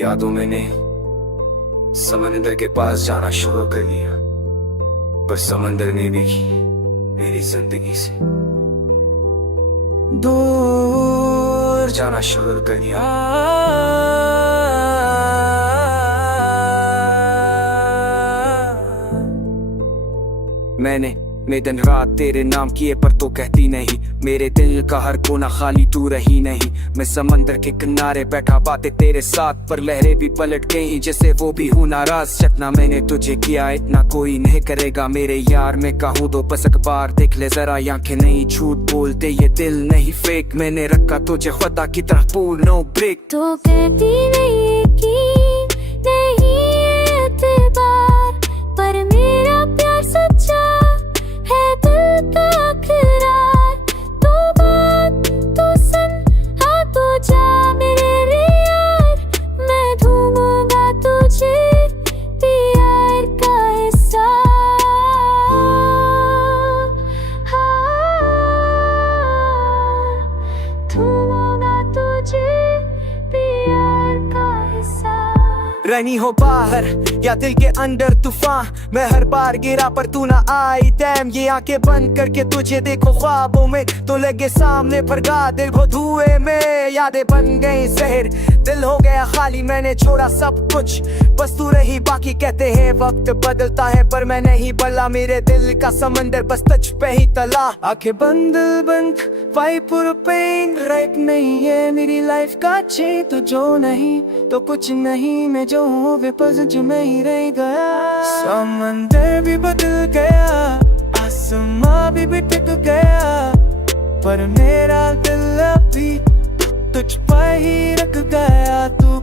यादों में ने समंदर के पास जाना शुरू कर दिया, पर समंदर ने भी मेरी जिंदगी से दूर जाना शुरू कर दिया। मैंने दिन रात तेरे नाम किए पर तो कहती नहीं, मेरे दिल का हर कोना खाली तू रही नहीं। मैं समंदर के किनारे बैठा बातें तेरे साथ, पर लहरें भी पलट गई जैसे वो भी हूँ नाराज। जितना मैंने तुझे किया इतना कोई नहीं करेगा मेरे यार, मैं कहूँ तो बस अखबार देख ले जरा, आंखें नहीं झूठ बोलते, ये दिल नहीं फेक। मैंने रखा तुझे खुदा की तरह पूर्ण नो ब्रेक। तो कहती नहीं कि नहीं एतबार, पर मेरा प्यार सच्चा है दिल का इकरार। तो बात तो सुन, हाँ तो जा मेरे यार, मैं ढूंढूंगा तुझे प्यार का हिस्सा। ढूंढूंगा तुझे प्यार का हिस्सा। रहनी हो बाहर या दिल के अंदर तूफान, मैं हर बार गिरा पर तू ना आई। डैम ये आंखें बंद करके तुझे देखो ख्वाबों में, तो लगे सामने पर गा दिल को धुएं में। यादें बन गई जहर, दिल हो गया खाली, मैंने छोड़ा सब कुछ, बस तू रही बाकी। कहते हैं वक्त बदलता है पर मैं नहीं बदला, मेरे दिल का समंदर बस तुझ पे ही तला। आंखें बंद बंद वाइब पूरा पेन, राइट नहीं है मेरी लाइफ का चेंज। तो जो नहीं तो कुछ नहीं, मैं जो हूँ वे पज़ में ही रह गया। समंदर भी बदल गया, आसमां भी टिक गया, पर मेरा दिल अभी तुझ पर ही रख गया। तू